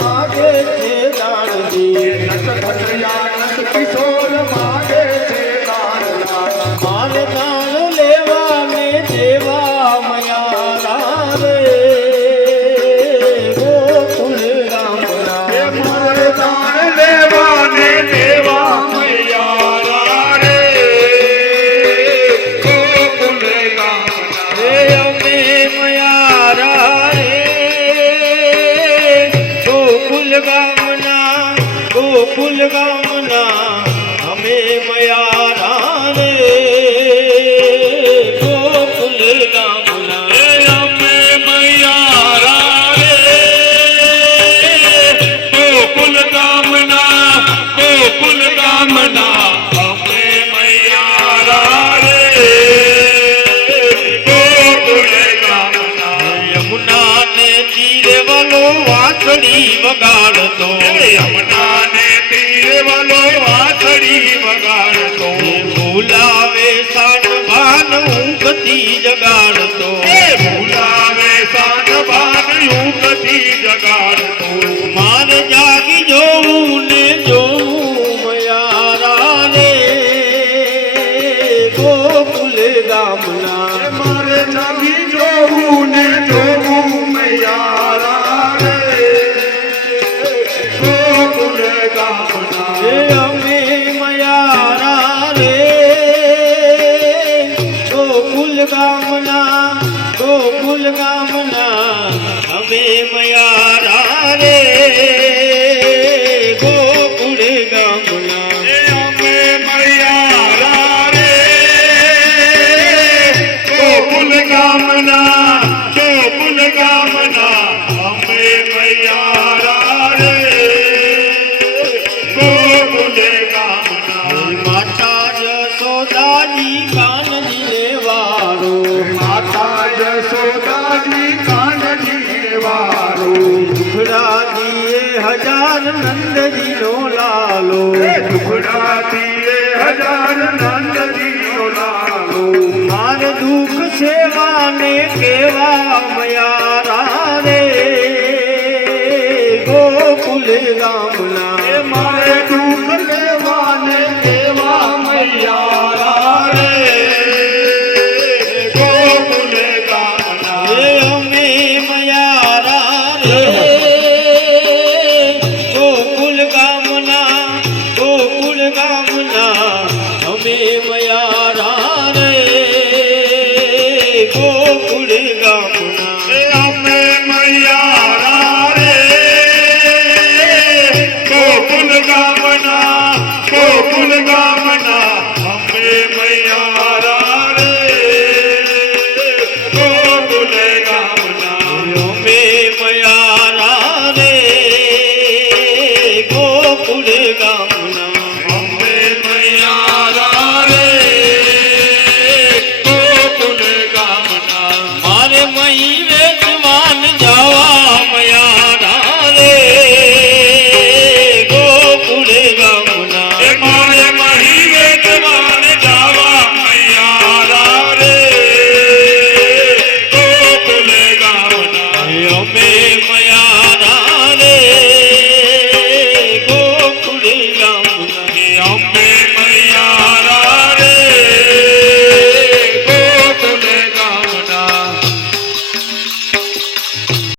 માગે છે દાનજી નંદ કિશોર માગે છે દાનના મારે દાન લેવા ને દેવા મયા રે ગોકુલ ગામના મારે દાન લેવા ને દેવા મૈયા રે ગોકુલ ગામના રે અમે મયા રે ગોકુલ ગામના અમે મયા રે ગોકુલ ગામના અમે મૈયા રે ગોકુલ ગામના ગોકુલ ગામના અમે મૈયા રે ગોકુલ ગામના યમુના ને તીરે વાલો વાંસળી વગાડતો યમુના ને તીરે વાલો વાછડી વગાડતો બોલાવે સાન ભાન ઊંઘથી જગાડતો ભૂલાવે સાન ભાન યુગથી જગાડતો મારે જાગી જોવું ને જોવું મયારા રે ગોકુલ ગામના મારે નવી જોવું ને જોવું મૈયા રે ગોકુલ ગામના રે અમે મયારા રે ગોકુલ ગામના અમે મયારા રે ગોકુલ ગામના અમે મૈયા રે ગોકુલ ગામના ગોકુલ ગામના અમે મૈયા રે ગોકુલ ગામના માતા જશોદાજી કાનજી ને વારો માતા જશોદાજી કાનજી વારો દુખડાજીએ હજાર નંદજી નો લાલો દુખડાતી હજાર નંદજીનો લાલો મારે દુઃખ સેવાને કેવા મયારા રે ગોકુલ ગામના મારે